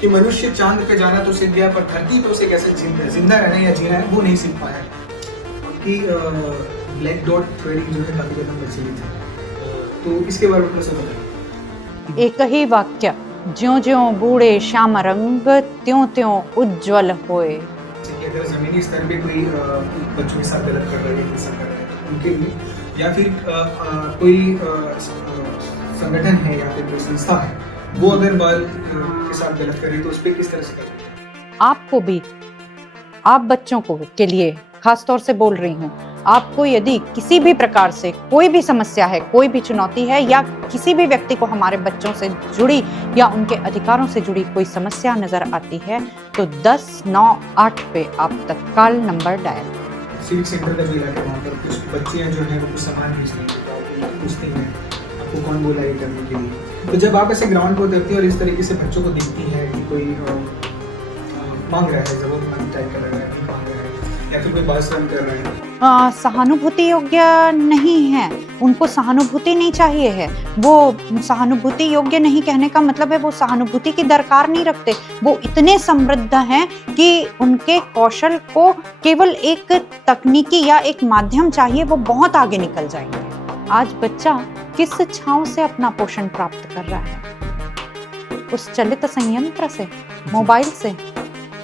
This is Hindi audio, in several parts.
कि मनुष्य चांद पे जाना तो सीख गया, पर धरती पे उसे कैसे जिंदा रहना या जीना है वो नहीं सीख पाया। उनकी ब्लैक डॉट थ्योरी जो है काफी ज्यादा प्रचलित है, तो इसके बारे में कैसे बताएं? एक ही वाक्य, ज्यों ज्यों बूढ़े श्याम रंग, त्यों त्यों उज्ज्वल होए। कि अगर जमीनी स्तर पे कोई बच्चों के साथ गलत कर रहा है, हिंसा कर रहा है, तो उनके लिए, या फिर कोई संगठन है या फिर कोई संस्था है, वो अगर बाल के साथ गलत करे तो उस पर किस तरह से करें? आपको भी, आप बच्चों को के लिए खास तौर से बोल रही हूँ, आपको यदि किसी भी प्रकार से कोई भी समस्या है, कोई भी चुनौती है, या किसी भी व्यक्ति को हमारे बच्चों से जुड़ी या उनके अधिकारों से जुड़ी कोई समस्या नजर आती है, तो 1098 पे आप तत्काल नंबर डायल। सिविक सेंटर का जो इलाका है वहाँ पर कुछ बच्चे जो हैं वो कुछ सामान बेचते हैं, तो आप पूछते हैं आपको कौन बोला ये करने के लिए। तो जब आप ऐसे ग्राउंड पर उतरती हैं और इस तरीके से बच्चों को दिखती है कि कोई मांग रहा है, जरूरतमंद टाइप का लग रहा है, नहीं मांग रहा है, या फिर कोई बात श्रम कर रहा है, सहानुभूति योग्य नहीं है, उनको सहानुभूति नहीं चाहिए है। वो सहानुभूति योग्य नहीं कहने का मतलब है वो सहानुभूति की दरकार नहीं रखते, वो इतने समृद्ध हैं कि उनके कौशल को केवल एक तकनीकी या एक माध्यम चाहिए, वो बहुत आगे निकल जाएंगे। आज बच्चा किस छांव से अपना पोषण प्राप्त कर रहा है? उस चलित संयंत्र से, मोबाइल से,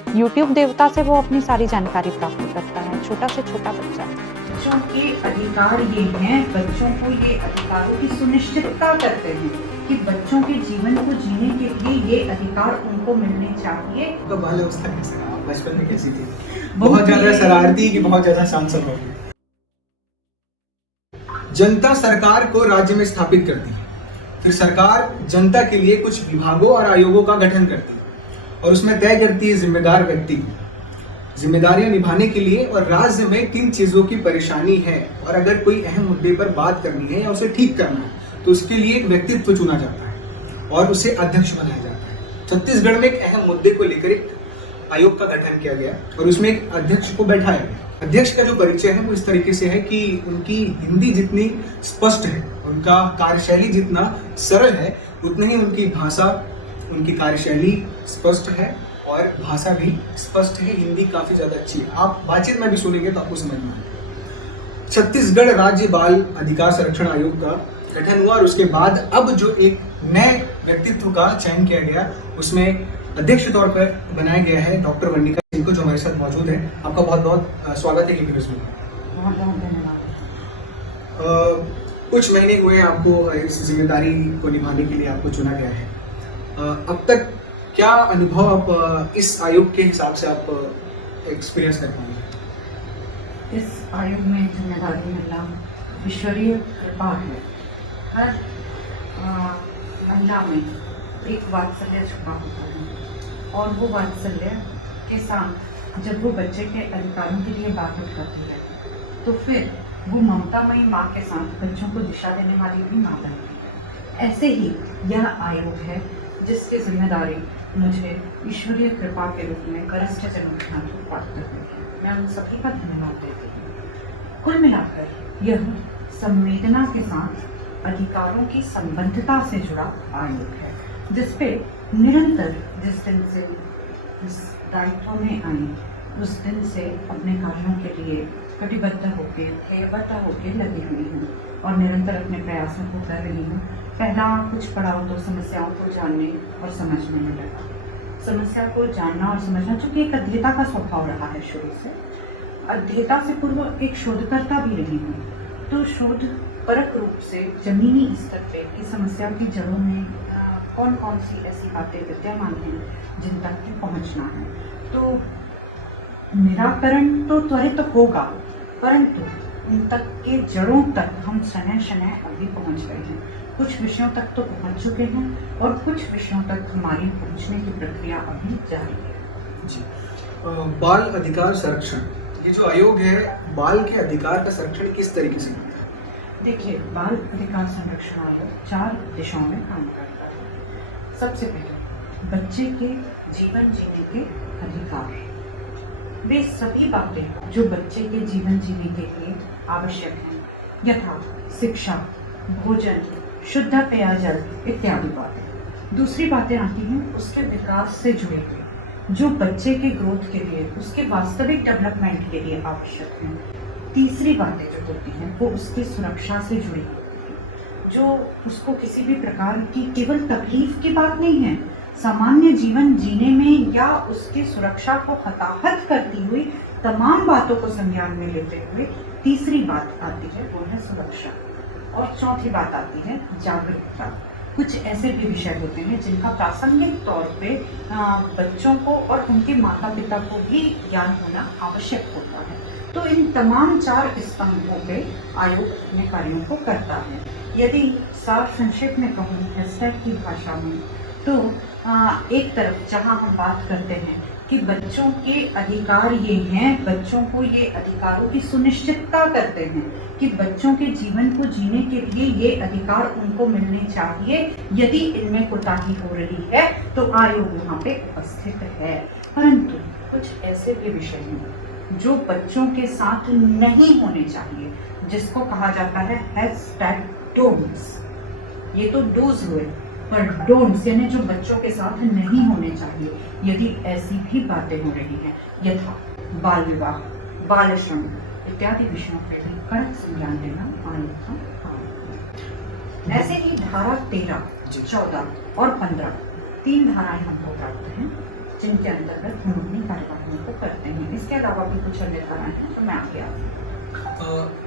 YouTube देवता से वो अपनी सारी जानकारी प्राप्त करता है, छोटा से छोटा बच्चा। बच्चों के अधिकार ये हैं, बच्चों को ये अधिकारों की सुनिश्चितता करते हैं कि बच्चों के जीवन को जीने के लिए ये अधिकार उनको मिलने चाहिए। तो बाल अवस्था कैसे, आप बचपन में कैसी थी? बहुत ज्यादा शरारती कि बहुत ज्यादा शांत स्वभाव? जनता सरकार को राज्य में स्थापित करती है, फिर सरकार जनता के लिए कुछ विभागों और आयोगों का गठन करती है और उसमें तय करती है जिम्मेदार व्यक्ति जिम्मेदारियां निभाने के लिए, और राज्य में किन चीजों की परेशानी है, और अगर कोई अहम मुद्दे पर बात करनी है या उसे ठीक करना है तो उसके लिए एक व्यक्तित्व चुना जाता है और उसे अध्यक्ष बनाया जाता है। छत्तीसगढ़ में एक अहम मुद्दे को लेकर एक आयोग का गठन किया गया और उसमें एक अध्यक्ष को बैठाया गया। अध्यक्ष का जो परिचय है वो इस तरीके से है कि उनकी हिंदी जितनी स्पष्ट है, उनका कार्यशैली जितना सरल है, उतनी ही उनकी भाषा, उनकी कार्यशैली स्पष्ट है और भाषा भी स्पष्ट है। हिंदी काफी ज्यादा अच्छी है, आप बातचीत में भी सुनेंगे तो आपको समझ में आएगा। छत्तीसगढ़ राज्य बाल अधिकार संरक्षण आयोग का गठन हुआ और उसके बाद अब जो एक नए व्यक्तित्व का चयन किया गया, उसमें अध्यक्ष तौर पर बनाया गया है डॉक्टर वर्णिका सिंह को, जो हमारे साथ मौजूद है। आपका बहुत बहुत स्वागत है कि न्यूज़ में। बहुत बहुत धन्यवाद। कुछ महीने हुए आपको इस जिम्मेदारी को निभाने के लिए आपको चुना गया है। अब तक क्या अनुभव आप इस आयोग के हिसाब से आप एक्सपीरियंस कर पाएंगे? इस आयोग में जिम्मेदारी मिलना ईश्वरीय कृपा है। हर महिला में एक वात्सल्य छुपा होता है और वो वात्सल्य के साथ जब वो बच्चे के अधिकारों के लिए बात उठाती है तो फिर वो ममतामयी माँ के साथ बच्चों को दिशा देने वाली भी माँ बनती है। ऐसे ही यह आयोग है जिसकी जिम्मेदारी मुझे ईश्वरीय कृपा के रूप में गरिष्ठ जनोत्थान प्राप्त हुई है। मैं उन सभी का धन्यवाद देती हूँ। कुल मिलाकर यह संवेदना के साथ अधिकारों की संबद्धता से जुड़ा आयोग है, जिसपे निरंतर जिस दिन से इस दायित्व में आई उस दिन से अपने कार्यों के लिए कटिबद्ध होकर, ध्येयबद्ध होकर लगी हुई हूँ और निरंतर अपने प्रयासों को कर रही हूँ। पहला कुछ पड़ाव तो समस्याओं को जानने और समझने में लगा। समस्या को जानना और समझना, चूँकि एक अध्येता का स्वभाव रहा है शुरू से, अध्येता से पूर्व एक शोधकर्ता भी रही हूँ, तो शोध परक रूप से जमीनी स्तर पे इस समस्या की जड़ों में कौन कौन सी ऐसी बातें विद्यमान हैं जिन तक की पहुँचना है, तो निराकरण तो त्वरित होगा, परंतु उन तक के जड़ों तक हम शनय शनय अभी पहुँच गए हैं। कुछ विषयों तक तो पहुँच चुके हैं और कुछ विषयों तक हमारी पहुँचने की प्रक्रिया अभी जारी है। जी, बाल अधिकार संरक्षण, ये जो आयोग है, बाल के अधिकार का संरक्षण किस तरीके से करता है? देखिए, बाल अधिकार संरक्षण आयोग 4 दिशाओं में काम करता है। सबसे पहले बच्चे के जीवन जीने के अधिकार, वे सभी बातें जो बच्चे के जीवन जीने के लिए आवश्यक हैं, यथा शिक्षा, भोजन, शुद्ध पेयजल इत्यादि बातें। दूसरी बातें आती हैं उसके विकास से जुड़े हुए, जो बच्चे के ग्रोथ के लिए, उसके वास्तविक डेवलपमेंट के लिए आवश्यक हैं। तीसरी बातें जो होती हैं वो उसकी सुरक्षा से जुड़ी होती हैं, जो उसको किसी भी प्रकार की केवल तकलीफ की बात नहीं है, सामान्य जीवन जीने में या उसकी सुरक्षा को हताहत करती हुई तमाम बातों को संज्ञान में लेते हुए तीसरी बात आती है वो है सुरक्षा। और चौथी बात आती है जागरूकता। कुछ ऐसे भी विषय होते हैं जिनका प्रासंगिक तौर पे बच्चों को और उनके माता पिता को भी ज्ञान होना आवश्यक होता है। तो इन तमाम 4 स्तंभों पे आयोग अपने कार्यों को करता है। यदि सार संक्षेप में कहूँ हैशटैग की भाषा में, तो एक तरफ जहाँ हम बात करते हैं कि बच्चों के अधिकार ये हैं, बच्चों को ये अधिकारों की सुनिश्चितता करते हैं कि बच्चों के जीवन को जीने के लिए ये अधिकार उनको मिलने चाहिए। यदि इनमें कोताही हो रही है तो आयोग वहाँ पे उपस्थित है। परंतु कुछ ऐसे भी विषय हैं जो बच्चों के साथ नहीं होने चाहिए, जिसको कहा जाता है हैशटैग डोंट्स। ये तो डूज हुए, पर डोंट्स यानी जो बच्चों के साथ नहीं होने चाहिए। यदि ऐसी भी बातें हो रही हैं, यथा बाल विवाह, बाल श्रम इत्यादि विषयों पर भी कड़क संज्ञान लेना आयोग का काम है। ऐसे ही धारा 13, 14 और 15 3 धाराएं हमको प्राप्त हैं जिनके अंतर्गत हम अपनी कार्यवाही को करते हैं। इसके अलावा भी कुछ अन्य धाराएं हैं तो मैं आगे आती हूँ।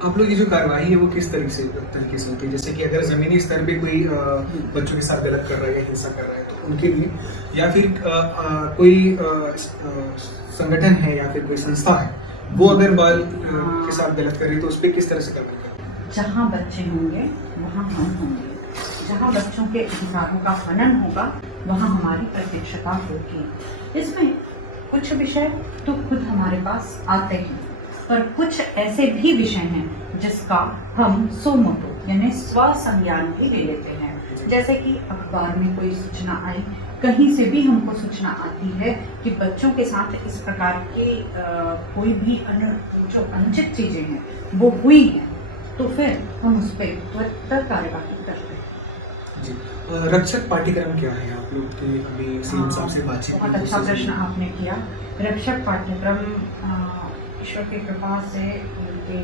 आप लोग की जो कार्रवाई है वो किस तरीके से होती है? जैसे कि अगर जमीनी स्तर पे कोई बच्चों के साथ गलत कर रहा है या हिंसा कर रहा है तो उनके लिए, या फिर कोई संगठन है या फिर कोई संस्था है वो अगर बाल के साथ गलत कर रही है तो उस पर किस तरह से कार्रवाई करें? जहाँ बच्चे होंगे वहाँ हम होंगे, जहाँ बच्चों के अधिकारों का हनन होगा वहाँ हमारी प्रत्यक्षता होगी। इसमें कुछ विषय तो खुद हमारे पास आते हैं, पर कुछ ऐसे भी विषय हैं जिसका हम सो मोटो यानी स्व संज्ञान भी ले लेते हैं। जैसे कि अखबार में कोई सूचना आई, कहीं से भी हमको सूचना आती है कि बच्चों के साथ इस प्रकार के कोई भी जो अनुचित चीजें हैं वो हुई हैं, तो फिर हम उस पर त्वरित कार्यवाही करते हैं। जी, रक्षक पाठ्यक्रम क्या है आप लोग के अभी सीएम साहब से बातचीत? बहुत अच्छा प्रश्न आपने किया। रक्षक पाठ्यक्रम ईश्वर की कृपा से, उनके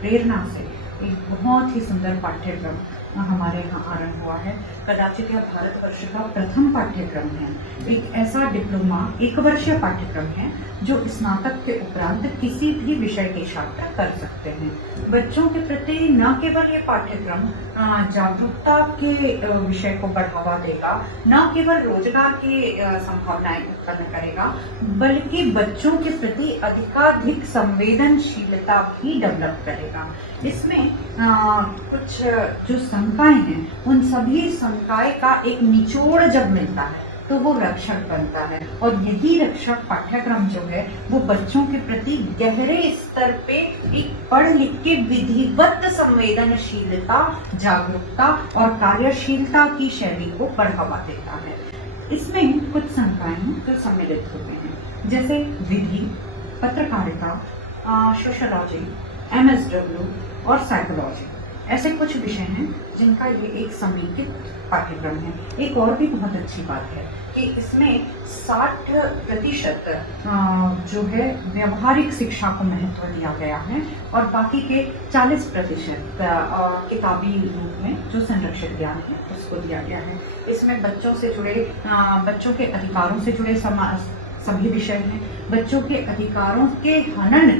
प्रेरणा से एक बहुत ही सुंदर पाठ्यक्रम हमारे यहाँ आरंभ हुआ है। कदाचित यह भारतवर्ष का प्रथम पाठ्यक्रम है। एक ऐसा डिप्लोमा 1 वर्षीय पाठ्यक्रम है जो स्नातक के उपरांत किसी भी विषय के छात्र कर सकते हैं। बच्चों के प्रति न केवल ये पाठ्यक्रम जागरूकता के विषय को बढ़ावा देगा, न केवल रोजगार की संभावनाएं उत्पन्न करेगा, बल्कि बच्चों के प्रति अधिकाधिक संवेदनशीलता भी डेवलप करेगा। इसमें कुछ जो शंकाएं हैं उन सभी शंकाएं का एक निचोड़ जब मिलता है तो वो रक्षक बनता है। और यही रक्षक पाठ्यक्रम जो है वो बच्चों के प्रति गहरे स्तर पे एक पढ़ लिख के विधिवत संवेदनशीलता, जागरूकता और कार्यशीलता की शैली को बढ़ावा देता है। इसमें कुछ शंकाएं जो सम्मिलित होते हैं, जैसे विधि, पत्रकारिता, सोशियोलॉजी, MSW और साइकोलॉजी। ऐसे कुछ विषय हैं जिनका ये एक समेकित पाठ्यक्रम है। एक और भी बहुत अच्छी बात है कि इसमें 60% जो है व्यवहारिक शिक्षा को महत्व दिया गया है और बाकी के 40% किताबी रूप में जो संरक्षित ज्ञान है उसको दिया गया है। इसमें बच्चों से जुड़े बच्चों के अधिकारों से जुड़े सभी विषय हैं। बच्चों के अधिकारों के हनन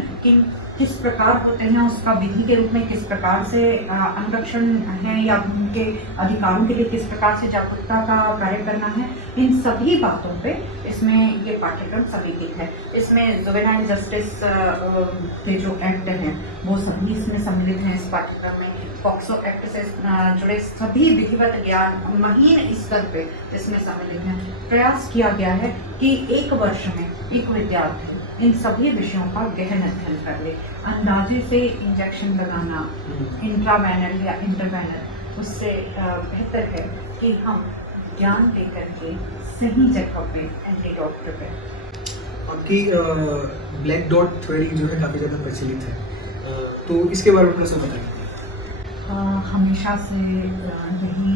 किस प्रकार होते हैं, उसका विधि के रूप में किस प्रकार से अनुरक्षण है या उनके अधिकारों के लिए किस प्रकार से जागरूकता का कार्य करना है, इन सभी बातों पे इसमें ये पाठ्यक्रम समेकित है। इसमें जुवेनाइल जस्टिस के जो एक्ट हैं वो सभी इसमें सम्मिलित हैं। इस पाठ्यक्रम में पॉक्सो एक्ट से जुड़े सभी विधिवत ज्ञान महीन स्तर पे इसमें सम्मिलित हैं। प्रयास किया गया है कि 1 वर्ष में एक विद्यार्थी इन सभी विषयों का गहन अध्ययन कर ले। अंदाजे से इंजेक्शन लगाना इंट्रावेनल या इंटरवेनल, उससे बेहतर है कि हम ज्ञान लेकर के सही जगह पे एंटीडोट प्रिपेयर। आपकी ब्लैक डॉट थ्योरी जो है काफ़ी ज़्यादा प्रचलित है, तो इसके बारे में थोड़ा सा बताइए। हमेशा से यही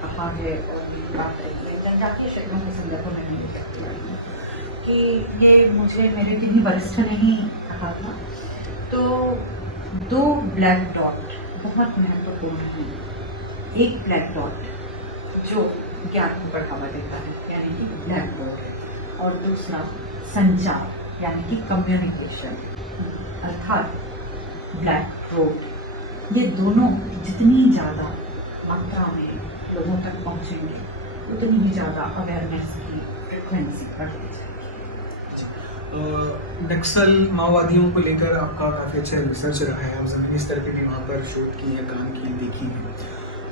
कहा है और यही बात रही है, जनजातीय क्षेत्रों के संदर्भ में नहीं कहती रही हूँ कि ये मुझे मेरे किन्हीं वरिष्ठ ने ही कहा था। तो 2 ब्लैक डॉट बहुत महत्वपूर्ण हैं। एक ब्लैक डॉट जो ज्ञान को बढ़ावा देता है यानी कि ब्लैक बोर्ड है, और दूसरा संचार यानी कि कम्युनिकेशन अर्थात ब्लैक रोड। ये दोनों जितनी ज़्यादा मात्रा में लोगों तक पहुँचेंगे उतनी ही ज़्यादा अवेयरनेस की फ्रिक्वेंसी बढ़ती जाएगी। नक्सल माओवादियों को लेकर आपका काफ़ी अच्छा रिसर्च रहा है, आप ज़मीनी स्तर पर भी वहाँ पर शोध की है, काम की, देखी है।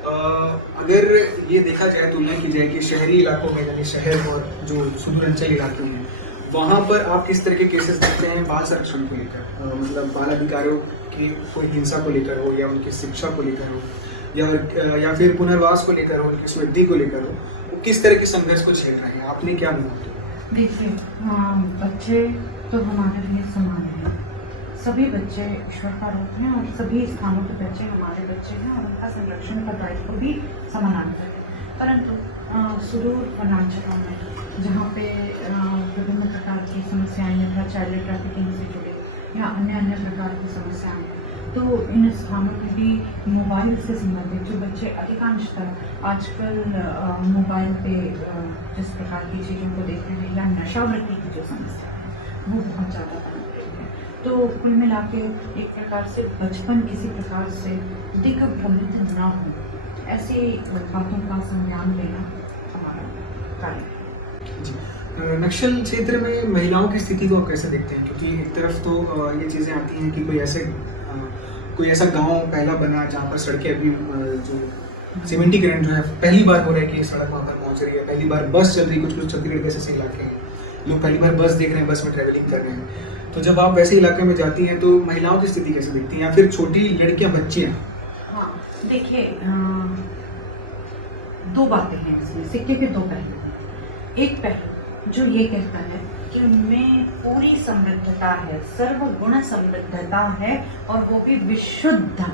अगर ये देखा जाए, तुलना की जाए कि शहरी इलाकों में यानी शहर और जो सुदूरांचल इलाके हैं वहाँ पर आप किस तरह के केसेस देखते हैं बाल संरक्षण को लेकर, मतलब बाल अधिकारों की कोई हिंसा को लेकर हो या उनकी शिक्षा को लेकर हो या फिर पुनर्वास को लेकर हो, उनकी समृद्धि को लेकर हो, वो किस तरह के संघर्ष को झेल रहे हैं, आपने क्या अनुभव? देखिए, बच्चे तो हमारे लिए समान हैं। सभी बच्चे ईश्वर का रूप हैं और सभी स्थानों के बच्चे हमारे बच्चे हैं और उनका संरक्षण का दायित्व भी समानांतर है। परंतु सुदूर वनांचलों में जहाँ पे विभिन्न प्रकार की समस्याएं यथा चाइल्ड ट्रैफिकिंग से जुड़े या अन्य प्रकार की समस्याएं, तो इन स्थानों में भी मोबाइल से संबंधित जो बच्चे अधिकांशतः आजकल मोबाइल पे जिस प्रकार की चीज़ों को देख रहे हैं या नशावृत्ति की जो समस्या है वो बहुत ज़्यादा बन रही है। तो कुल मिला के एक प्रकार से बचपन किसी प्रकार से दिग्भ्रमित ना हो, ऐसी बातों का संज्ञान लेना हमारा कार्य है। नक्सल क्षेत्र में महिलाओं की स्थिति को आप कैसे देखते हैं? क्योंकि एक तरफ तो ये चीज़ें आती हैं कि कोई ऐसा गांव पहला बना जहाँ पर सड़कें अभी जो सीमेंटीकरण जो है पहली बार हो रहा है कि ये सड़क वहाँ पर पहुँच रही है, पहली बार बस चल रही है, कुछ छत्तीसगढ़ जैसे इलाके हैं, लोग पहली बार बस देख रहे हैं, बस में ट्रैवलिंग कर रहे हैं। तो जब आप वैसे इलाके में जाती हैं तो महिलाओं की स्थिति कैसे देखती हैं, या फिर छोटी लड़कियाँ, बच्चियाँ? हाँ, देखिए, 2 बातें हैं इसमें, सिक्के के 2 पहलू हैं। एक पहलू जो ये कहता है कि उनमें पूरी समृद्धता है, सर्वगुण समृद्धता है और वो भी विशुद्ध।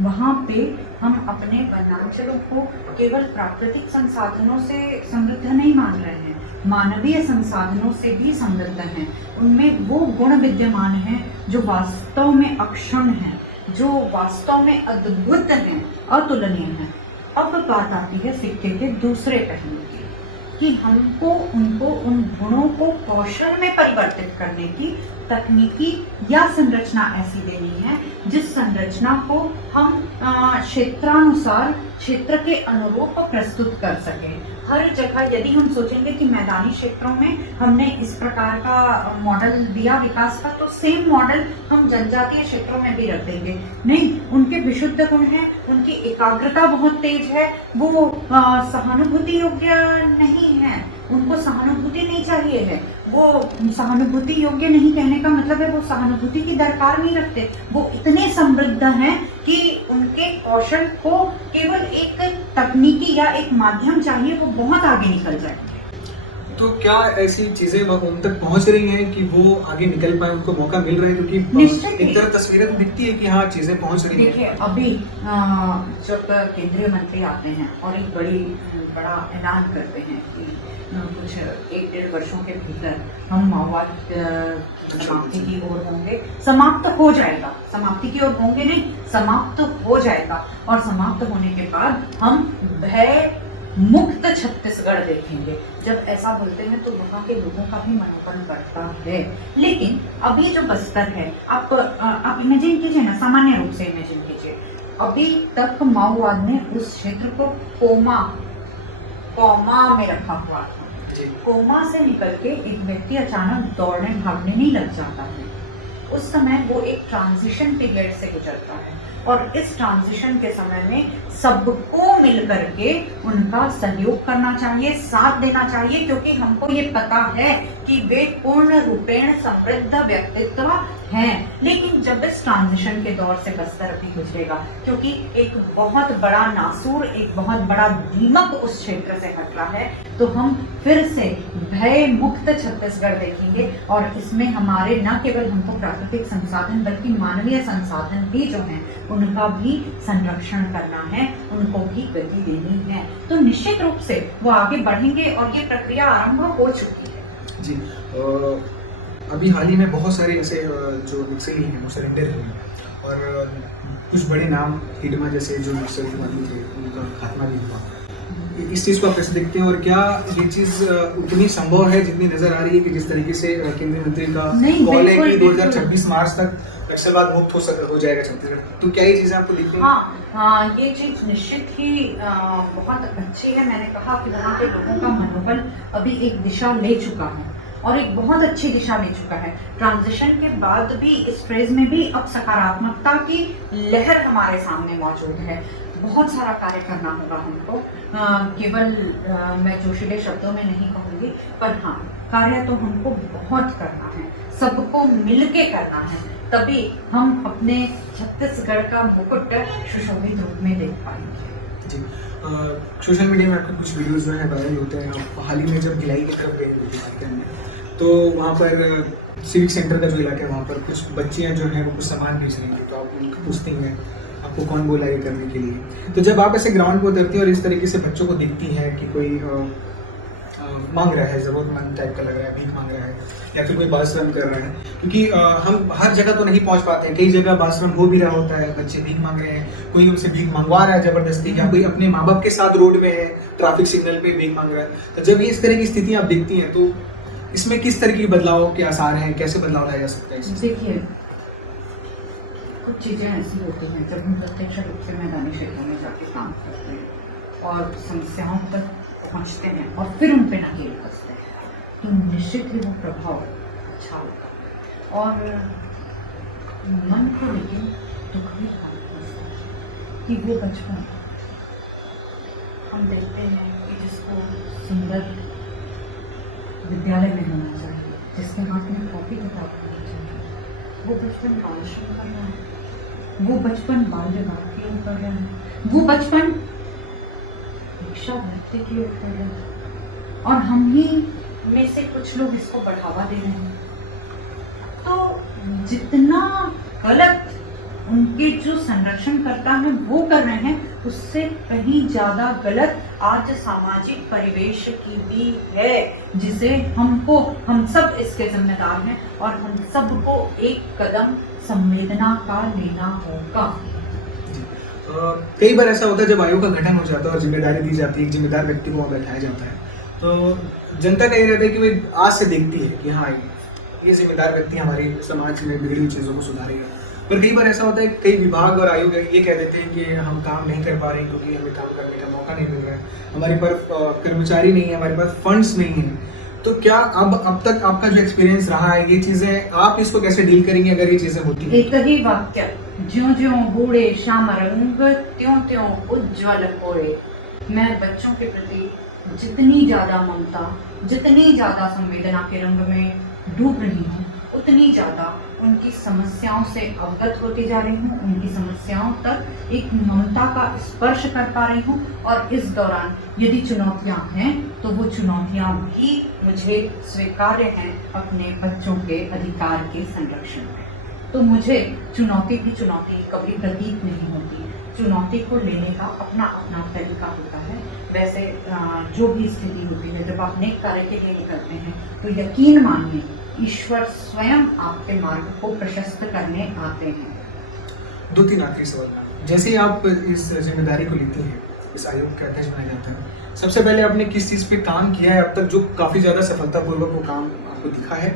वहाँ पे हम अपने वनांचलों को केवल प्राकृतिक संसाधनों से समृद्ध नहीं मान रहे हैं, मानवीय संसाधनों से भी समृद्ध हैं। उनमें वो गुण विद्यमान हैं जो वास्तव में अक्षुण्ण हैं, जो वास्तव में अद्भुत हैं, अतुलनीय हैं। अब बात आती है सिक्के के दूसरे पहलू की, कि हमको उनको उन गुणों को कौशल में परिवर्तित करने की तकनीकी या संरचना ऐसी देनी है जिस संरचना को हम क्षेत्रानुसार, क्षेत्र के अनुरूप प्रस्तुत कर सकें। हर जगह यदि हम सोचेंगे कि मैदानी क्षेत्रों में हमने इस प्रकार का मॉडल दिया विकास का, तो सेम मॉडल हम जनजातीय क्षेत्रों में भी रख देंगे। नहीं, उनके विशुद्ध गुण हैं, उनकी एकाग्रता बहुत तेज है, वो सहानुभूति योग्य नहीं है, उनको सहानुभूति नहीं चाहिए है, वो सहानुभूति योग्य नहीं कहने का मतलब है वो सहानुभूति की दरकार नहीं रखते, वो इतने समृद्ध हैं कि उनके कौशल को केवल एक तकनीकी या एक माध्यम चाहिए, वो बहुत आगे निकल जाएंगे। तो क्या ऐसी चीजें उन तक पहुंच रही हैं कि वो आगे निकल पाए, उनको मौका मिल रहा है? क्योंकि एक तरफ तस्वीरें तो दिखती है कि हाँ चीजें पहुंच रही हैं। देखिए, अभी जब केंद्रीय मंत्री आते हैं और एक बड़ा ऐलान करते हैं कि कुछ 1-1.5 वर्षों के भीतर हम माओवाद समाप्ति की ओर होंगे, समाप्त हो जाएगा, समाप्ति की ओर होंगे नहीं, समाप्त हो जाएगा, और समाप्त होने के बाद हम भय मुक्त छत्तीसगढ़ देखेंगे। जब ऐसा बोलते हैं तो वहाँ के लोगों का भी मनोबल बढ़ता है। लेकिन अभी जो बस्तर है, आप इमेजिन कीजिए ना, सामान्य रूप से इमेजिन कीजिए, अभी तक माओवाद ने उस क्षेत्र को कोमा में रखा हुआ था। कोमा से निकल के एक व्यक्ति अचानक दौड़ने भागने नहीं लग जाता है, उस समय वो एक ट्रांजिशन पीरियड से गुजरता है, और इस ट्रांजिशन के समय में सबको मिलकर के उनका सहयोग करना चाहिए, साथ देना चाहिए, क्योंकि हमको ये पता है कि वे पूर्ण रूपेण समृद्ध व्यक्तित्व हैं। लेकिन जब इस ट्रांजिशन के दौर से बस्तर अभी गुजरेगा, क्योंकि एक बहुत बड़ा नासूर, एक बहुत बड़ा दीमक उस क्षेत्र से हट रहा है, तो हम फिर से भय मुक्त छत्तीसगढ़ देखेंगे, और इसमें हमारे न केवल हमको प्राकृतिक संसाधन बल्कि मानवीय संसाधन भी जो हैं उनका भी संरक्षण करना है, उनको भी गति देनी है। तो निश्चित रूप से वो आगे बढ़ेंगे और ये प्रक्रिया आरंभ हो चुकी है। जी, अभी हाल ही में बहुत सारे ऐसे जो नक्सली हैं वो सरेंडर हुए और कुछ बड़े नाम हिडमा जैसे जो नक्सली थे उनका खात्मा भी हुआ। इस चीज़ को आप कैसे देखते हैं और क्या ये चीज़ उतनी संभव है जितनी नजर आ रही है कि जिस तरीके से केंद्रीय मंत्री का कॉल है कि 2026 मार्च तक नक्सलवाद मुक्त हो जाएगा छत्तीसगढ़, तो क्या ये चीज़ें आपको दिखती हैं? हाँ, ये चीज निश्चित ही बहुत अच्छी है। मैंने कहा कि वहाँ के लोगों का मनोबल अभी एक दिशा ले चुका है और एक बहुत अच्छी दिशा ले चुका है। ट्रांजिशन के बाद भी इस फेज में भी अब सकारात्मकता की लहर हमारे सामने मौजूद है। बहुत सारा कार्य करना होगा हमको, केवल मैं जोशीले शब्दों में नहीं कहूँगी, पर हाँ, कार्य तो हमको बहुत करना है, सबको मिलके करना है, तभी हम अपने छत्तीसगढ़ का मुकुट सुशोभित रूप में देख पाएंगे। जी, सोशल मीडिया में आपके कुछ वीडियोस जो है वायरल होते हैं। आप हाल ही में जब भिलाई की तरफ गए तो वहाँ पर सिविक सेंटर का जो इलाका है वहाँ पर कुछ बच्चियाँ जो हैं वो कुछ सामान बेच रही हैं, तो आप उनको पूछते हैं आपको कौन बोला ये करने के लिए। तो जब आप ऐसे ग्राउंड पर उतरती हैं और इस तरीके से बच्चों को दिखती हैं कि कोई मांग रहा है, ज़रूरतमंद टाइप का लग रहा है, भीख मांग रहा है या फिर कोई बालश्रम कर रहा है, क्योंकि हम हर जगह तो नहीं पहुंच पाते हैं। कई जगह बालश्रम हो भी रहा होता है, बच्चे भीख मांग रहे हैं, कोई उनसे भीख मंगवा रहा है ज़बरदस्ती, या कोई अपने माँ बाप के साथ रोड में है, ट्रैफिक सिग्नल पे भीख मांग रहा है। तो जब ये इस तरह की स्थिति आप देखती हैं तो इसमें किस तरह की बदलाव के आसार हैं, कैसे बदलाव लाया जा सकता है? देखिए, कुछ चीज़ें ऐसी होती हैं जब हम प्रत्यक्ष रूप से मैदानी क्षेत्रों में जाके काम करते हैं और समस्याओं तक पहुंचते हैं और फिर उन पर नकेल कसते हैं, तो निश्चित ही वो प्रभाव अच्छा होगा और मन को लेकिन दुख भी होता है कि वो बचपन हम देखते हैं कि जिसको सुंदर विद्यालय में होना चाहिए, जिसके हाथ में कॉपी किताब होनी चाहिए, वो बचपन बालश्रम कर रहा है, वो बचपन बाल विवाह के ऊपर कर रहा है, वो बचपन भिक्षा भत्ते के ऊपर कर रहा है और हम ही में से कुछ लोग इसको बढ़ावा दे रहे हैं। तो जितना गलत उनके जो संरक्षण करता है वो कर रहे हैं, उससे कहीं ज्यादा गलत आज सामाजिक परिवेश की भी है, जिसे हम सब इसके जिम्मेदार हैं और हम सबको एक कदम संवेदना का लेना होगा। कई बार ऐसा होता है जब आयोग का गठन हो जाता है और जिम्मेदारी दी जाती है, एक जिम्मेदार व्यक्ति को बैठाया जाता है, तो जनता का ये रहता है कि वो आज से देखती है कि हाँ ये जिम्मेदार व्यक्ति हमारे समाज में बिगड़ी हुई चीज़ों को सुधारेगा। पर कई बार ऐसा होता है कई विभाग और आयोग ये कह देते हैं कि हम काम नहीं कर पा रहे हैं क्योंकि हमें काम करने का मौका नहीं मिल रहा है, हमारे पास कर्मचारी नहीं है, हमारे पास फंड्स नहीं हैं। तो क्या अब तक आपका जो एक्सपीरियंस रहा है, ये चीज़ें आप इसको कैसे डील करेंगे अगर ये चीज़ें होती हैं? एक ही वाक्य, ज्यों ज्यों बूढ़े श्याम रंग त्यों त्यों उज्ज्वल होए। मैं बच्चों के प्रति जितनी ज़्यादा ममता, जितनी ज़्यादा संवेदना के रंग में डूब रही हूँ, उतनी ज़्यादा उनकी समस्याओं से अवगत होती जा रही हूँ, उनकी समस्याओं तक एक ममता का स्पर्श कर पा रही हूँ। और इस दौरान यदि चुनौतियाँ हैं तो वो चुनौतियाँ भी मुझे स्वीकार्य हैं अपने बच्चों के अधिकार के संरक्षण में। तो मुझे चुनौती भी चुनौती कभी प्रतीत नहीं होती, चुनौती को लेने का अपना अपना तरीका होता है। वैसे जो भी स्थिति होती है, जब आप नेक कार्य के लिए निकलते हैं तो यकीन मानिए ईश्वर स्वयं आपके मार्ग को प्रशस्त करने आते हैं। 2-3 आखिरी सवाल। जैसे ही आप इस जिम्मेदारी को लेती हैं, इस आयोग के अध्यक्ष बनाए जाते हैं, सबसे पहले आपने किस चीज़ पे काम किया है अब तक जो काफ़ी ज़्यादा सफलतापूर्वक वो काम आपको दिखा है,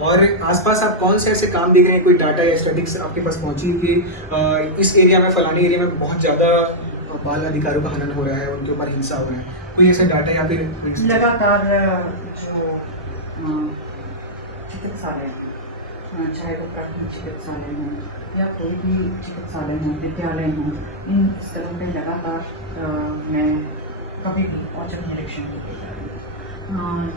और आसपास आप कौन से ऐसे काम देख रहे हैं, कोई डाटा या स्टैटिस्टिक्स आपके पास पहुंची कि इस एरिया में, फलानी एरिया में बहुत ज़्यादा बाल अधिकारों का हनन हो रहा है, उनके ऊपर हिंसा हो रहा है, कोई ऐसा डाटा या फिर लगातार जो चिकित्सालय, चाहे वो प्राथमिक चिकित्सालय हो या कोई भी चिकित्सालय हो, विद्यालय हो, इन स्थलों पर लगातार मैं कभी भी औचक निरीक्षण करते जा रही हूँ।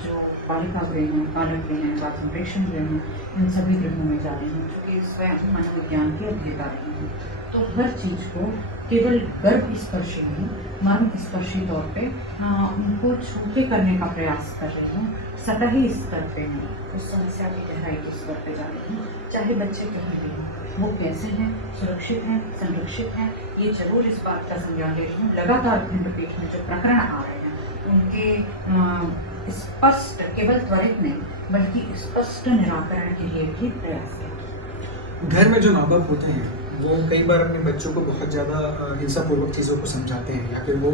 जो बालिका गृह हैं, बालक गृह हैं, बाल संप्रेक्षण गृह हैं, इन सभी गृहों में जा रही हूँ, चूँकि स्वयं मनोविज्ञान की अध्येता हूँ। तो हर चीज़ को केवल गर्भ स्पर्शी नहीं, मन स्पर्शी तौर पे उनको छू के करने का प्रयास कर रही हूँ। सतही स्तर पे हूँ, उस समस्या की गहराई के स्तर पे जा रही हूँ, चाहे बच्चे कहीं भी हों। वो कैसे हैं, सुरक्षित हैं, संरक्षित हैं, ये जरूर इस बात का संज्ञान ले रही हूँ। लगातार खंडपीठ में जो प्रकरण आ रहे हैं उनके स्पष्ट, केवल त्वरित नहीं बल्कि स्पष्ट निराकरण के लिए भी प्रयास है। घर में जो माँ बाप होते हैं वो कई बार अपने बच्चों को बहुत ज़्यादा हिंसापूर्वक चीज़ों को समझाते हैं या फिर वो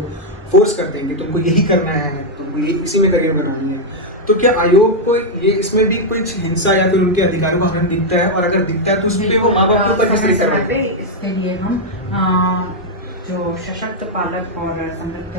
फोर्स करते हैं कि तुमको यही करना है, तुमको ये इसी में करियर बनानी है। तो क्या आयोग को ये इसमें भी कुछ हिंसा या फिर उनके अधिकारों का हनन दिखता है, और अगर दिखता है तो उस पर वो माँ बाप के ऊपर किस तरह करवाते हैं? इसके लिए हम जो सशक्त पालक और समृद्ध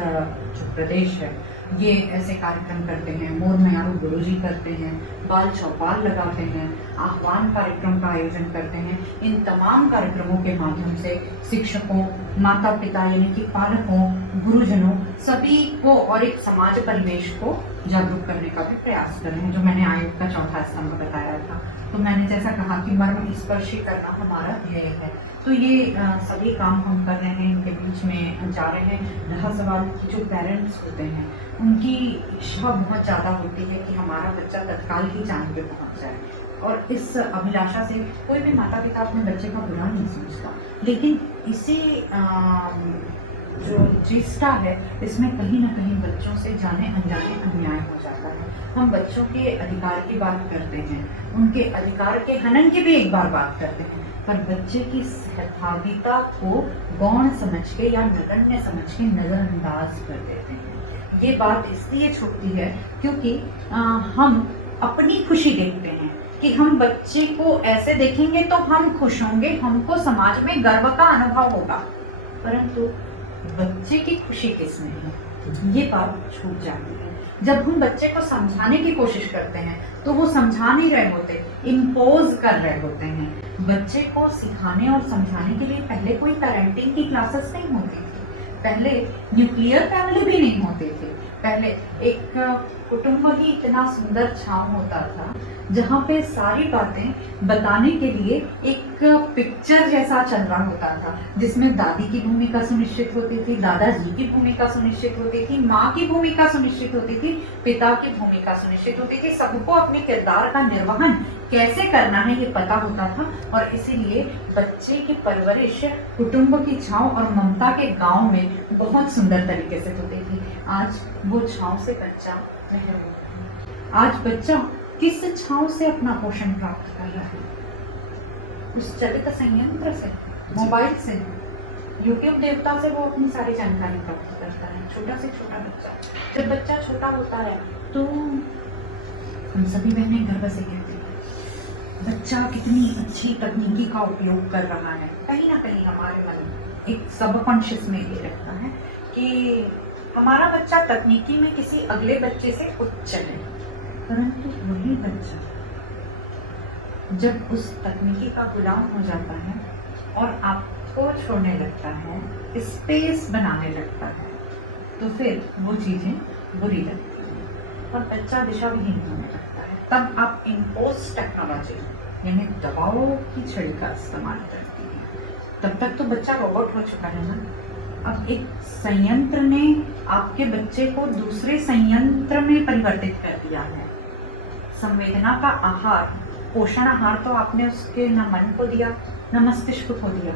जो प्रदेश है ये ऐसे कार्यक्रम करते हैं। मोर मयारू गुरुजी करते हैं, बाल चौपाल लगाते हैं, आह्वान कार्यक्रम का आयोजन करते हैं। इन तमाम कार्यक्रमों के माध्यम से शिक्षकों, माता पिता यानी कि पालकों, गुरुजनों सभी को और एक समाज परिवेश को जागरूक करने का भी प्रयास कर रहे हैं, जो मैंने आयोग का चौथा स्तंभ बताया था। तो मैंने जैसा कहा कि मर्म स्पर्शी करना हमारा ध्येय है। तो ये सभी काम हम कर रहे हैं, इनके बीच में जा रहे हैं। रहा सवाल कि जो पेरेंट्स होते हैं उनकी इच्छा बहुत ज़्यादा होती है कि हमारा बच्चा तत्काल ही चांद पे पहुंच जाए, और इस अभिलाषा से कोई भी माता पिता अपने बच्चे का बुरा नहीं सोचता। लेकिन इसी जो चेष्टा है इसमें कहीं ना कहीं बच्चों से जाने अनजाने अन्याय हो जाता है। हम बच्चों के अधिकार की बात करते हैं, उनके अधिकार के हनन की भी एक बार बात करते हैं, पर बच्चे की सहभागिता को गौण समझ के या नगण्य समझ के नजरअंदाज कर देते हैं। ये बात इसलिए छूटती है क्योंकि हम अपनी खुशी देखते हैं कि हम बच्चे को ऐसे देखेंगे तो हम खुश होंगे, हमको समाज में गर्व का अनुभव होगा, परंतु बच्चे की खुशी किसमें है, ये बात छूट जाती है। जब हम बच्चे को समझाने की कोशिश करते हैं तो वो समझा नहीं रहे होते, इम्पोज कर रहे होते हैं। बच्चे को सिखाने और समझाने के लिए पहले कोई पेरेंटिंग की क्लासेस नहीं होती थी, पहले न्यूक्लियर फैमिली भी नहीं होते थे, पहले एक कुटुंब ही इतना सुंदर छांव होता था जहाँ पे सारी बातें बताने के लिए एक पिक्चर जैसा चल रहा होता था, जिसमें दादी की भूमिका सुनिश्चित होती थी, दादाजी की भूमिका सुनिश्चित होती थी, माँ की भूमिका सुनिश्चित होती थी, पिता की भूमिका सुनिश्चित होती थी। सबको अपने किरदार का निर्वहन कैसे करना है ये पता होता था, और इसीलिए बच्चे की परवरिश कुटुंब की छांव और ममता के गांव में बहुत सुंदर तरीके से होती थी। आज वो छांव से बच्चा महरूम है। आज बच्चा किस छांव से अपना पोषण प्राप्त कर रहा है? उस चलित संयंत्र से, मोबाइल से, यूट्यूब देवता से वो अपनी सारी जानकारी प्राप्त करता है। छोटा से छोटा बच्चा, जब बच्चा छोटा होता है तो हम सभी बहनें गर्व से कहते हैं बच्चा कितनी अच्छी तकनीकी का उपयोग कर रहा है। कहीं ना कहीं हमारे मन एक सबकॉन्शियस में ये रखता है कि हमारा बच्चा तकनीकी में किसी अगले बच्चे से उच्च है, परंतु वही बच्चा जब उस तकनीकी का गुलाम हो जाता है और आपको छोड़ने लगता है, स्पेस बनाने लगता है, तो फिर वो चीजें बुरी लगती हैं और बच्चा दिशा विहीन होने लगता है। तब आप इम्पोज टेक्नोलॉजी यानी दबाव की छड़ी का इस्तेमाल करती हैं। तब तक तो बच्चा रोबोट हो चुका है ना। अब एक संयंत्र ने आपके बच्चे को दूसरे संयंत्र में परिवर्तित कर दिया है। संवेदना का आहार, पोषण आहार तो आपने उसके न मन को दिया न मस्तिष्क को दिया।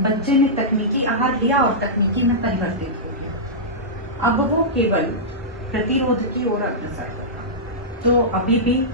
बच्चे ने तकनीकी आहार लिया और तकनीकी में परिवर्तित हो गया। अब वो केवल प्रतिरोध की ओर अग्रसर होगा। तो अभी भी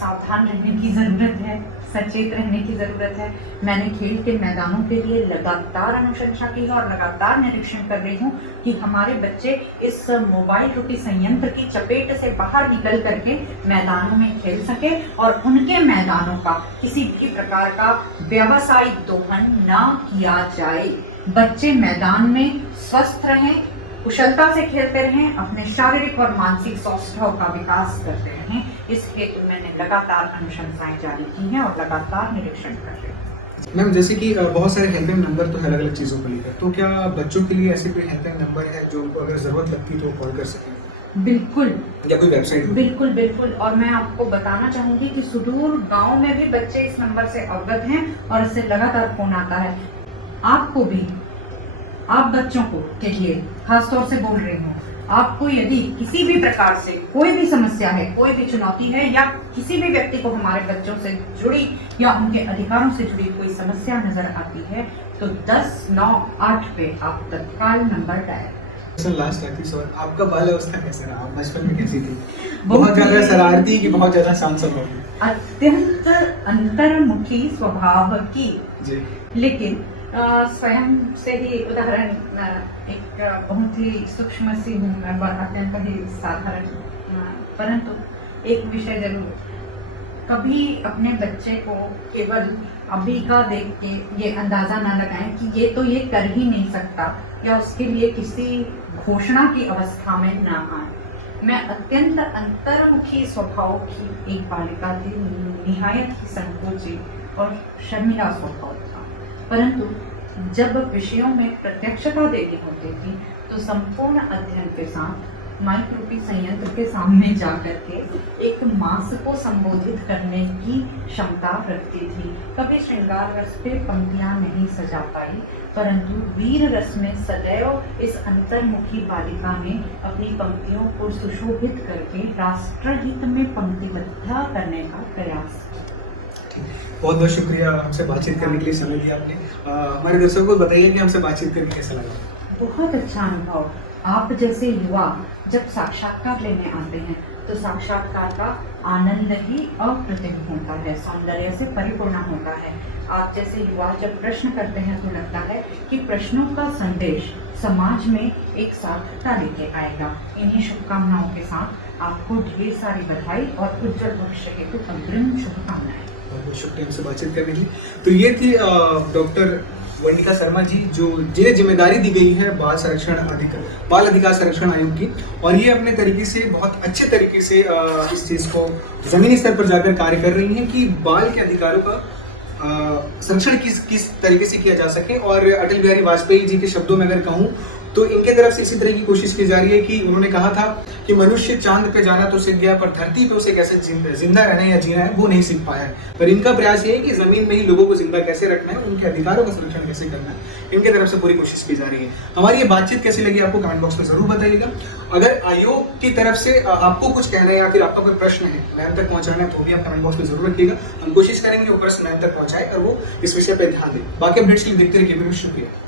सावधान रहने की जरूरत है, सचेत रहने की जरूरत है। मैंने खेल के मैदानों के लिए लगातार अनुशंसा की है और लगातार निरीक्षण कर रही हूँ कि हमारे बच्चे इस मोबाइल रूपी संयंत्र की चपेट से बाहर निकल करके मैदानों में खेल सके और उनके मैदानों का किसी भी प्रकार का व्यावसायिक दोहन न किया जाए। बच्चे मैदान में स्वस्थ रहें, कुशलता से खेलते रहें, अपने शारीरिक और मानसिक सौष्ठव का विकास करते रहें। इस हेतु मैंने लगातार अनुशंसाएं जारी की हैं और लगातार निरीक्षण कर रही हूँ। मैम, जैसे कि बहुत सारे हेल्पलाइन नंबर तो है अलग अलग चीज़ों को लेकर, तो क्या बच्चों के लिए ऐसे कोई हेल्पलाइन नंबर है जो उनको अगर ज़रूरत लगती है तो कॉल कर सकें? बिल्कुल, या कोई वेबसाइट? बिल्कुल बिल्कुल। और मैं आपको बताना चाहूंगी कि सुदूर गांव में भी बच्चे इस नंबर से अवगत हैं और इससे लगातार फोन आता है। आपको भी, आप बच्चों को के लिए खासतौर से बोल रही हूँ, आपको यदि किसी भी प्रकार से कोई भी समस्या है, कोई भी चुनौती है, या किसी भी व्यक्ति को हमारे बच्चों से जुड़ी या उनके अधिकारों से जुड़ी कोई समस्या नजर आती है तो 1098 पे आप तत्काल नंबर डायल। लास्ट आखिरी सवाल, आपका बाल अवस्था कैसा रहा? आप बचपन में कैसी थी? बहुत ज्यादा शरारती कि बहुत ज्यादा शांत स्वभाव की? अत्यंत अंतर्मुखी स्वभाव की जी। लेकिन स्वयं से ही उदाहरण एक बहुत ही सूक्ष्म सी हूँ मैं, अत्यंत ही साधारण, परंतु एक विषय जरूर, कभी अपने बच्चे को केवल अभी का देख के ये अंदाजा ना लगाएं कि ये कर ही नहीं सकता, या उसके लिए किसी घोषणा की अवस्था में ना आए। मैं अत्यंत अंतर्मुखी स्वभाव की एक बालिका थी, निहायत ही संकोची और शर्मिला स्वभाव था, परंतु जब विषयों में प्रत्यक्षता देनी होती थी तो संपूर्ण अध्ययन के साथ माइक रूपी संयंत्र के सामने जाकर के एक मास को संबोधित करने की क्षमता रखती थी। कभी श्रृंगार रस पे पंक्तियां नहीं सजा पाई, परंतु वीर रस में सदैव इस अंतर्मुखी बालिका ने अपनी पंक्तियों को सुशोभित करके राष्ट्रहित में पंक्तिबद्ध करने का प्रयास किया। बहुत बहुत शुक्रिया हमसे बातचीत करने के लिए, समय दिया आपने। हमारे दर्शकों को बताइए कि हमसे बातचीत करके कैसा लगा? बहुत अच्छा अनुभव। आप जैसे युवा जब साक्षात्कार लेने आते हैं तो साक्षात्कार का आनंद ही अप्रतिम होता है, सौंदर्य से परिपूर्ण होता है। आप जैसे युवा जब प्रश्न करते हैं तो लगता है कि प्रश्नों का संदेश समाज में एक सार्थकता लेके आएगा। इन्हीं शुभकामनाओं के साथ आपको ढेर सारी बधाई और उज्जवल भविष्य हेतु अग्रिम शुभकामनाएं। बहुत बहुत शुक्रिया हमसे बातचीत करने के लिए। तो ये थी डॉक्टर वनिका शर्मा जी, जो जिन्हें जिम्मेदारी दी गई है बाल अधिकार संरक्षण आयोग की, और ये अपने तरीके से बहुत अच्छे तरीके से इस चीज़ को ज़मीनी स्तर पर जाकर कार्य कर रही हैं कि बाल के अधिकारों का संरक्षण किस तरीके से किया जा सके। और अटल बिहारी वाजपेयी जी के शब्दों में अगर कहूँ तो इनके तरफ से इसी तरह की कोशिश की जा रही है कि उन्होंने कहा था कि मनुष्य चांद पे जाना तो सीख गया, पर धरती पे उसे कैसे जिंदा रहना या जीना है वो नहीं सीख पाया है। पर इनका प्रयास ये है कि जमीन में ही लोगों को जिंदा कैसे रखना है, उनके अधिकारों का संरक्षण कैसे करना है, इनके तरफ से पूरी कोशिश की जा रही है। हमारी ये बातचीत कैसी लगी आपको कमेंट बॉक्स में जरूर बताइएगा। अगर आयोग की तरफ से आपको कुछ कहना है या फिर आपका कोई प्रश्न है मैम तक पहुंचाना है तो भी आप कमेंट बॉक्स में जरूर रखिएगा। हम कोशिश करेंगे वो प्रश्न मैम तक पहुंचाए और वो इस विषय पर ध्यान दें। बाकी अपडेट्स के लिए देखते रहिए। शुक्रिया।